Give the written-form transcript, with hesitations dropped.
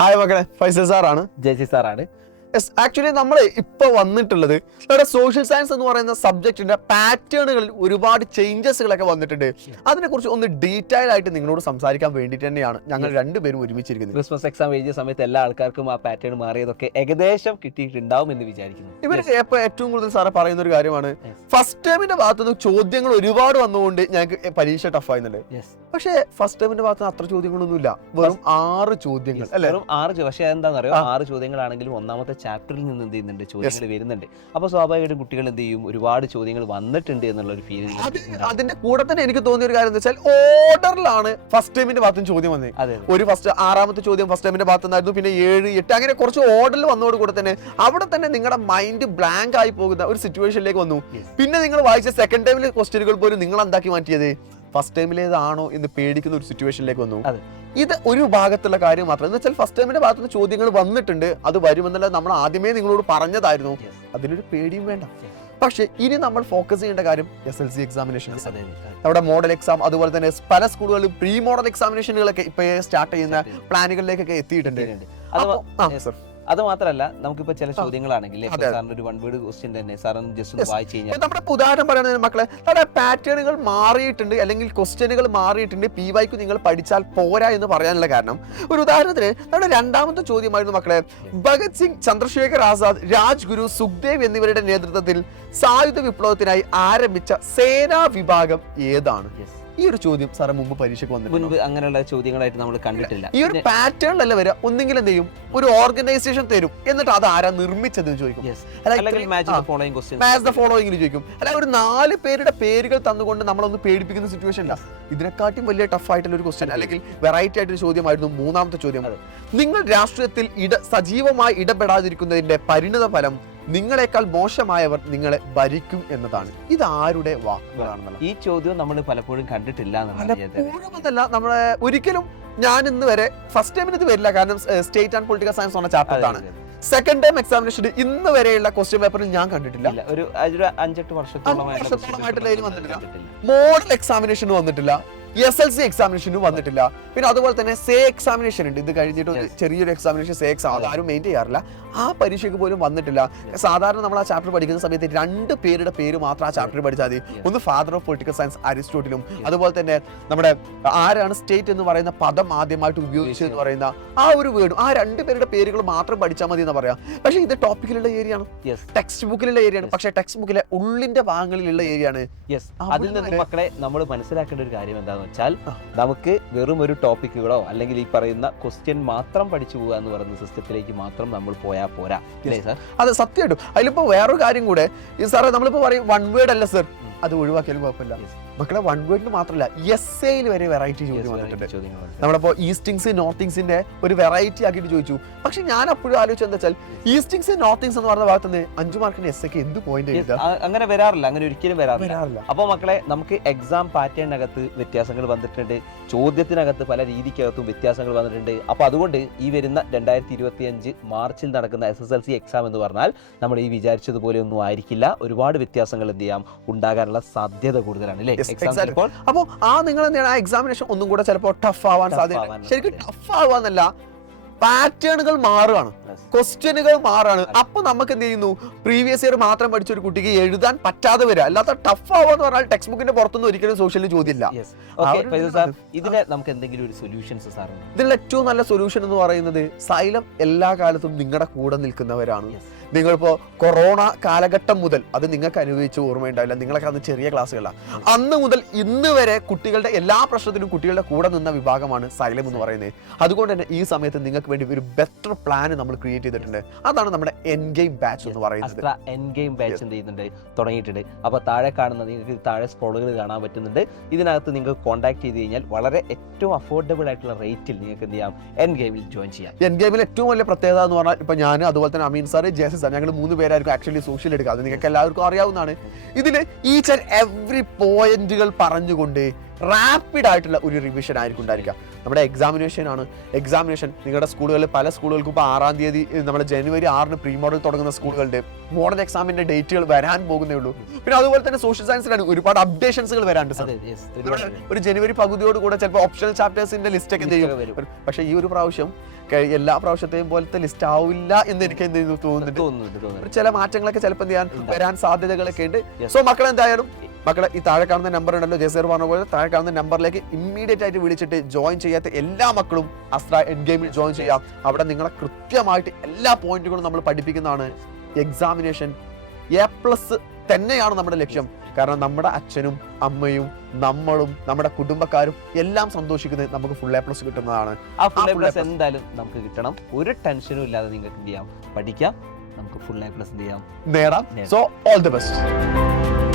Hi മക്കളെ, ഫൈസൽ സാറാണ്. ജയസി സാറാണ്. ആക്ച്വലി നമ്മൾ ഇപ്പോൾ വന്നിട്ടുള്ളത് നമ്മുടെ സോഷ്യൽ സയൻസ് എന്ന് പറയുന്ന സബ്ജക്റ്റിന്റെ പാറ്റേണുകളിൽ ഒരുപാട് ചേഞ്ചസുകളൊക്കെ വന്നിട്ടുണ്ട്. അതിനെക്കുറിച്ച് ഒന്ന് ഡീറ്റെയിൽ ആയിട്ട് നിങ്ങളോട് സംസാരിക്കാൻ വേണ്ടിയിട്ട് തന്നെയാണ് ഞങ്ങൾ രണ്ടുപേരും ഒരുമിച്ചിരിക്കുന്നത്. ക്രിസ്മസ് എക്സാം എഴുതിയ സമയത്ത് എല്ലാ ആൾക്കാർക്കും ആ പാറ്റേൺ മാറിയതൊക്കെ ഏകദേശം കിട്ടിയിട്ടുണ്ടാവും എന്ന് വിചാരിക്കുന്നു. ഇവർക്ക് ഇപ്പോൾ ഏറ്റവും കൂടുതൽ സാറ് പറയുന്ന ഒരു കാര്യമാണ്, ഫസ്റ്റ് ടൈമിന്റെ ഭാഗത്തുനിന്ന് ചോദ്യങ്ങൾ ഒരുപാട് വന്നുകൊണ്ട് ഞങ്ങൾക്ക് പരീക്ഷ ടഫായിരുന്നുണ്ട്. പക്ഷേ ഫസ്റ്റ് ടൈമിന്റെ ഭാഗത്ത് അത്ര ചോദ്യങ്ങളൊന്നുമില്ല, വെറും 6 ചോദ്യങ്ങൾ അല്ലേ? വെറും 6. പക്ഷേ എന്താണെന്ന് അറിയോ, 6 ചോദ്യങ്ങളാണെങ്കിലും ഒന്നാമത്തെ ചാപ്റ്ററിൽ നിന്ന് എന്ത് ചെയ്യുന്നുണ്ട്, ചോദ്യങ്ങൾ വരുന്നുണ്ട്. അപ്പൊ സ്വാഭാവികമായിട്ടും കുട്ടികൾ എന്ത് ചെയ്യും, ഒരുപാട് ചോദ്യങ്ങൾ വന്നിട്ടുണ്ട് എന്നുള്ള ഒരു ഫീലിംഗ്. അതിന്റെ കൂടെ തന്നെ എനിക്ക് തോന്നിയ ഒരു കാര്യം എന്താ വെച്ചാൽ, ഓർഡറിലാണ് ഫസ്റ്റ് ടൈമിന്റെ ഭാഗത്തും ചോദ്യം വന്നത്. ഒരു ഫസ്റ്റ് 6ാമത്തെ ചോദ്യം ഫസ്റ്റ് ടൈമിന്റെ ഭാഗത്തുനിന്നായിരുന്നു, പിന്നെ 7, 8 അങ്ങനെ കുറച്ച് ഓർഡറിൽ വന്നതോട് കൂടെ തന്നെ അവിടെ തന്നെ നിങ്ങളുടെ മൈൻഡ് ബ്ലാങ്ക് ആയി പോകുന്ന ഒരു സിറ്റുവേഷനിലേക്ക് വന്നു. പിന്നെ നിങ്ങൾ വായിച്ച സെക്കൻഡ് ടൈമിലെ ക്വസ്റ്റ്യനുകൾ പോലും നിങ്ങൾ എന്താക്കി മാറ്റിയത്, ഫസ്റ്റ് ടൈമിലേതാണോ എന്ന് പേടിക്കുന്ന ഒരു സിറ്റുവേഷനിലേക്ക് വന്നു. ഇത് ഒരു ഭാഗത്തുള്ള കാര്യം മാത്രം എന്ന് വെച്ചാൽ, ഫസ്റ്റ് ടൈമിന്റെ ഭാഗത്തുനിന്ന് ചോദ്യങ്ങൾ വന്നിട്ടുണ്ട്, അത് വരുമെന്നല്ല നമ്മൾ ആദ്യമേ നിങ്ങളോട് പറഞ്ഞതായിരുന്നു. അതിലൊരു പേടിയും വേണ്ട. പക്ഷെ ഇനി നമ്മൾ ഫോക്കസ് ചെയ്യേണ്ട കാര്യം SLC എക്സാമിനേഷൻ, നമ്മുടെ മോഡൽ എക്സാം, അതുപോലെ തന്നെ പല സ്കൂളുകളിലും പ്രീ മോഡൽ എക്സാമിനേഷനുകളൊക്കെ ഇപ്പൊ സ്റ്റാർട്ട് ചെയ്യുന്ന പ്ലാനുകളിലേക്കൊക്കെ എത്തിയിട്ടുണ്ട്. അത് മാത്രമല്ല, നമുക്കിപ്പോ ചില ചോദ്യങ്ങളാണെങ്കിൽ സാറിന് ഒരു 1 വേർഡ് ക്വസ്റ്റ്യൻ തന്നെ സാറൊന്ന് ജസ്റ്റ് ഒന്ന് വായിച്ചു കഴിഞ്ഞാൽ, നമ്മുടെ ഉദാഹരണം പറയുന്നത് മക്കളെ, നമ്മുടെ പാറ്റേണുകൾ മാറിയിട്ടുണ്ട് അല്ലെങ്കിൽ ക്വസ്റ്റ്യനുകൾ മാറിയിട്ടുണ്ട്, PYQ നിങ്ങൾ പഠിച്ചാൽ പോരാ എന്ന് പറയാനുള്ള കാരണം, ഒരു ഉദാഹരണത്തിന് നമ്മുടെ 2ാമത്തെ ചോദ്യമായിരുന്നു മക്കളെ, ഭഗത് സിംഗ്, ചന്ദ്രശേഖർ ആസാദ്, രാജ്ഗുരു, സുഖ്ദേവ് എന്നിവരുടെ നേതൃത്വത്തിൽ സായുധ വിപ്ലവത്തിനായി ആരംഭിച്ച സേനാ വിഭാഗം ഏതാണ്? ഈ ഒരു ചോദ്യം സാറ് മുമ്പ് പരീക്ഷയ്ക്ക് വന്നിട്ടുണ്ട്. അങ്ങനെയുള്ള ചോദ്യങ്ങളായിട്ട് നമ്മൾ കണ്ടിട്ടില്ല. ഈ ഒരു പാറ്റേണിലല്ല വരിക. ഒന്നെങ്കിൽ എന്ത് ചെയ്യും, ഒരു ഓർഗനൈസേഷൻ തരും, എന്നിട്ട് അത് ആരാ നിർമ്മിച്ചത് ചോദിക്കും, മാച്ച് ദ ഫോളോയിങ് ചോദിക്കും. അല്ല, ഒരു 4 പേരുടെ പേരുകൾ തന്നുകൊണ്ട് നമ്മളൊന്ന് പേടിപ്പിക്കുന്ന സിറ്റുവേഷൻ അല്ല. ഇതിനെക്കാട്ടും വലിയ ടഫ് ആയിട്ടുള്ള ഒരു ക്വസ്റ്റ്യൻ അല്ലെങ്കിൽ വെറൈറ്റി ആയിട്ടൊരു ചോദ്യമായിരുന്നു 3ാമത്തെ ചോദ്യം. നിങ്ങൾ രാഷ്ട്രീയത്തിൽ സജീവമായി ഇടപെടാതിരിക്കുന്നതിന്റെ പരിണിത ഫലം നിങ്ങളെക്കാൾ മോശമായവർ നിങ്ങളെ ഭരിക്കും എന്നതാണ്. ഇത് ആരുടെ വാക്കുകളാണെന്നുള്ള ഈ ചോദ്യം നമ്മൾ പലപ്പോഴും കണ്ടിട്ടില്ല. നമ്മളെ ഒരിക്കലും ഞാൻ ഇന്ന് വരെ ഫസ്റ്റ് ടൈമിന് ഇത് വരില്ല, കാരണം സ്റ്റേറ്റ് ആൻഡ് പൊളിറ്റിക്കൽ സയൻസ് എന്ന ചാപ്റ്ററാണ്. സെക്കൻഡ് ടൈം എക്സാമിനേഷന് ഇന്ന് വരെയുള്ള ക്വസ്റ്റ്യൻ പേപ്പറിൽ ഞാൻ കണ്ടിട്ടില്ല. ഒരു 5-8 വർഷത്തോളമായിട്ട് വന്നിട്ടില്ല. മോഡൽ എക്സാമിനേഷന് വന്നിട്ടില്ല, SLC എക്സാമിനേഷനും വന്നിട്ടില്ല. പിന്നെ അതുപോലെ തന്നെ സേ എക്സാമിനേഷൻ ഉണ്ട്. ഇത് കഴിഞ്ഞിട്ട് ചെറിയൊരു എക്സാമിനേഷൻ സേ എക്സാം, അതാരും മെയിൻറ്റെയിൻ ചെയ്യാറില്ല. ആ പരീക്ഷയ്ക്ക് പോലും വന്നിട്ടില്ല. സാധാരണ നമ്മൾ ആ ചാപ്റ്റർ പഠിക്കുന്ന സമയത്ത് 2 പേരുടെ പേര് മാത്രം ആ ചാപ്റ്റർ പഠിച്ചാൽ മതി. ഒന്ന് ഫാദർ ഓഫ് പൊളിറ്റിക്കൽ സയൻസ് അരിസ്റ്റോട്ടിലും, അതുപോലെ തന്നെ നമ്മുടെ ആരാണ് സ്റ്റേറ്റ് എന്ന് പറയുന്ന പദം ആദ്യമായിട്ട് ഉപയോഗിച്ചതെന്ന് പറയുന്ന ആ ഒരു വേർഡും, ആ 2 പേരുടെ പേരുകൾ മാത്രം പഠിച്ചാൽ മതി എന്ന് പറയാം. പക്ഷേ ഇത് ടോപ്പിക്കിലുള്ള ഏരിയ ആണ്, ടെക്സ്റ്റ് ബുക്കിലുള്ള ഏരിയ ആണ്. പക്ഷേ ടെക്സ്റ്റ് ബുക്കിലെ ഉള്ളിന്റെ ഭാഗങ്ങളിലുള്ള ഏരിയ ആണ്. അതിൽ നിന്ന് മക്കളെ നമ്മൾ മനസ്സിലാക്കേണ്ട ഒരു കാര്യം എന്താണെന്ന് വെച്ചാൽ, നമുക്ക് വെറും ഒരു ടോപ്പിക്കുകളോ അല്ലെങ്കിൽ ഈ പറയുന്ന ക്വസ്റ്റ്യൻ മാത്രം പഠിച്ചു പോകുക എന്ന് പറയുന്ന സിസ്റ്റത്തിലേക്ക് മാത്രം നമ്മൾ പോയാൽ പോരാ. അത് സത്യമായിട്ടും. അതിലിപ്പോ വേറൊരു കാര്യം കൂടെ, സാറേ നമ്മളിപ്പോ പറയും 1 വേർഡ് അല്ല സർ, അത് ഒഴിവാക്കിയാലും കുഴപ്പമില്ല മക്കളെ. 1 വേർഡിൽ മാത്രമല്ല, എസ്സേയിൽ വരെ വെറൈറ്റി ചോദ്യം വന്നിട്ടുണ്ട്. നമ്മളിപ്പോ ഈസ്റ്റിങ്സ് നോർത്തിങ്സിന്റെ ഒരു വെറൈറ്റി ആക്കിയിട്ട് ചോദിച്ചു. പക്ഷെ ഞാൻ അപ്പോഴും ആലോചിച്ചത് എന്താ വെച്ചാൽ, ഈസ്റ്റിങ്സ് നോർത്തിങ്സ് എന്ന് പറഞ്ഞ ഭാഗത്തുനിന്ന് 5 മാർക്കിന് എസ്സേക്ക് എന്ത് പോയിന്റ് അങ്ങനെ വരാറില്ല, അങ്ങനെ ഒരിക്കലും വരാറില്ല. അപ്പോൾ മക്കളെ, നമുക്ക് എക്സാം പാറ്റേണിനകത്ത് വ്യത്യാസങ്ങൾ വന്നിട്ടുണ്ട്, ചോദ്യത്തിനകത്ത് പല രീതിക്കകത്തും വ്യത്യാസങ്ങൾ വന്നിട്ടുണ്ട്. അപ്പോൾ അതുകൊണ്ട് ഈ വരുന്ന 2025 മാർച്ചിൽ നടക്കുന്ന SSLC എക്സാം എന്ന് പറഞ്ഞാൽ നമ്മൾ ഈ വിചാരിച്ചതുപോലെ ഒന്നും ആയിരിക്കില്ല. ഒരുപാട് വ്യത്യാസങ്ങൾ എന്ത് ചെയ്യാം, ഉണ്ടാകാനുള്ള സാധ്യത കൂടുതലാണ് അല്ലേ? അപ്പൊ നിങ്ങൾ എന്താണ്, ആ എക്സാമിനേഷൻ ഒന്നും കൂടെ ചിലപ്പോൾ ടഫ് ആവാൻ സാധ്യത. ശരിക്കും ടഫ് ആവാന്നല്ല, പാറ്റേണുകൾ മാറുകയാണ്, ക്വസ്റ്റ്യനുകൾ മാറാണ്. അപ്പൊ നമുക്ക് എന്ത് ചെയ്യുന്നു, പ്രീവിയസ് ഇയർ മാത്രം പഠിച്ച ഒരു കുട്ടിക്ക് എഴുതാൻ പറ്റാതെ വരിക. അല്ലാത്ത ടഫ് ആവാന്ന് പറഞ്ഞാൽ ടെക്സ്റ്റ് ബുക്കിന്റെ പുറത്തൊന്നും ഒരിക്കലും സോഷ്യലിൽ ചോദ്യമില്ല. ഇതിന് നമുക്ക് എന്തെങ്കിലും ഒരു സൊല്യൂഷൻസ് സാർ? ഇതിൽ ഏറ്റവും നല്ല സൊല്യൂഷൻ എന്ന് പറയുന്നത്, സൈലം എല്ലാ കാലത്തും നിങ്ങളുടെ കൂടെ നിൽക്കുന്നവരാണ്. നിങ്ങളിപ്പോ കൊറോണ കാലഘട്ടം മുതൽ, അത് നിങ്ങൾക്ക് അനുഭവിച്ച ഓർമ്മയുണ്ടാവില്ല, നിങ്ങളൊക്കെ അന്ന് ചെറിയ ക്ലാസ്സുകളാണ്, അന്ന് മുതൽ ഇന്ന് വരെ കുട്ടികളുടെ എല്ലാ പ്രശ്നത്തിനും കുട്ടികളുടെ കൂടെ നിന്ന വിഭാഗമാണ് സൈലം എന്ന് പറയുന്നത്. അതുകൊണ്ട് തന്നെ ഈ സമയത്ത് നിങ്ങൾക്ക് വേണ്ടി ഒരു ബെറ്റർ പ്ലാൻ നമ്മൾ ക്രിയേറ്റ് ചെയ്തിട്ടുണ്ട്. അതാണ് നമ്മുടെ എൻ ഗെയിം ബാച്ച് എന്ന് പറയുന്നത്. എൻ ഗെയിം ബാച്ച് എന്ത് ചെയ്യുന്നുണ്ട്, തുടങ്ങിയിട്ടുണ്ട്. അപ്പോൾ താഴെ കാണുന്ന നിങ്ങൾക്ക് താഴെ സ്ക്രോളുകൾ കാണാൻ പറ്റുന്നുണ്ട്. ഇതിനകത്ത് നിങ്ങൾക്ക് കോൺടാക്ട് ചെയ്ത് കഴിഞ്ഞാൽ വളരെ ഏറ്റവും അഫോർഡബിൾ ആയിട്ടുള്ള റേറ്റിൽ നിങ്ങൾക്ക് എന്ത് ചെയ്യാം, എൻ ഗെയിമിൽ ജോയിൻ ചെയ്യാം. എൻ ഗെയിമിൽ ഏറ്റവും വലിയ പ്രത്യേകത എന്ന് പറഞ്ഞാൽ, ഇപ്പൊ ഞാൻ, അതുപോലെ തന്നെ അമീൻ സാറ്, ജേസൻ സാർ, ഞങ്ങൾ 3 പേരായിരിക്കും ആക്ച്വലി സോഷ്യൽ എടുക്കുക. അത് നിങ്ങൾക്ക് എല്ലാവർക്കും അറിയാവുന്നതാണ്. ഇതിൽ ഈച്ച് ആൻഡ് എവറി പോയിന്റുകൾ പറഞ്ഞുകൊണ്ട് റാപ്പിഡ് ആയിട്ടുള്ള ഒരു റിവിഷൻ ആയിരിക്കും ഉണ്ടായിരിക്കുക. നമ്മുടെ എക്സാമിനേഷൻ നിങ്ങളുടെ സ്കൂളുകളിൽ പല സ്കൂളുകൾക്കും ഇപ്പോൾ 6-ാം തീയതി നമ്മുടെ ജനുവരി 6-ന് പ്രീ മോഡൽ തുടങ്ങുന്ന സ്കൂളുകളുടെ മോഡൽ എക്സാമിന്റെ ഡേറ്റുകൾ വരാൻ പോകുന്നേ ഉള്ളൂ. പിന്നെ അതുപോലെ തന്നെ സോഷ്യൽ സയൻസിലാണ് ഒരുപാട് അപ്ഡേഷൻസുകൾ വരാണ്ട് സാർ. ഒരു ജനുവരി പകുതിയോട് കൂടെ ചിലപ്പോൾ ഓപ്ഷണൽ ചാപ്റ്റേഴ്സിന്റെ ലിസ്റ്റ് ഒക്കെ ചെയ്യും. പക്ഷേ ഈ ഒരു പ്രാവശ്യം എല്ലാ പ്രാവശ്യത്തെയും പോലത്തെ ലിസ്റ്റ് ആവില്ല എന്ന് എനിക്ക് എന്ത് ചെയ്യുന്നു തോന്നുന്നുണ്ട്. ചില മാറ്റങ്ങളൊക്കെ ചിലപ്പോൾ എന്ത് ചെയ്യാൻ വരാൻ സാധ്യതകളൊക്കെ ഉണ്ട്. സോ മക്കളെ എന്തായാലും മക്കളെ ഈ താഴെ കാണുന്ന നമ്പർ ഉണ്ടല്ലോ, ജയസർ പറഞ്ഞ പോലെ താഴെ കാണുന്ന നമ്പറിലേക്ക് ഇമ്മീഡിയറ്റ് ആയിട്ട് വിളിച്ചിട്ട് ജോയിൻ ചെയ്യാത്ത എല്ലാ മക്കളും അസ്ത്ര എൻഡ് ഗെയിമിൽ ജോയിൻ ചെയ്യാം. അവിടെ നിങ്ങളെ കൃത്യമായിട്ട് എല്ലാ പോയിന്റുകളും നമ്മൾ പഠിപ്പിക്കുന്നതാണ്. എക്സാമിനേഷൻ A+ തന്നെയാണ് നമ്മുടെ ലക്ഷ്യം. കാരണം നമ്മുടെ അച്ഛനും അമ്മയും നമ്മളും നമ്മുടെ കുടുംബക്കാരും എല്ലാം സന്തോഷിക്കുന്നത് നമുക്ക് ഫുൾ A+ കിട്ടുന്നതാണ്. ആ ഫുൾ A+ എന്തായാലും നമുക്ക് കിട്ടണം. ഒരു ടെൻഷനും ഇല്ലാതെ നിങ്ങൾക്ക് എന്ത് ചെയ്യാം, പഠിക്കാം, നമുക്ക് ഫുൾ A+ ചെയ്യാം, നേടാം. So all the best.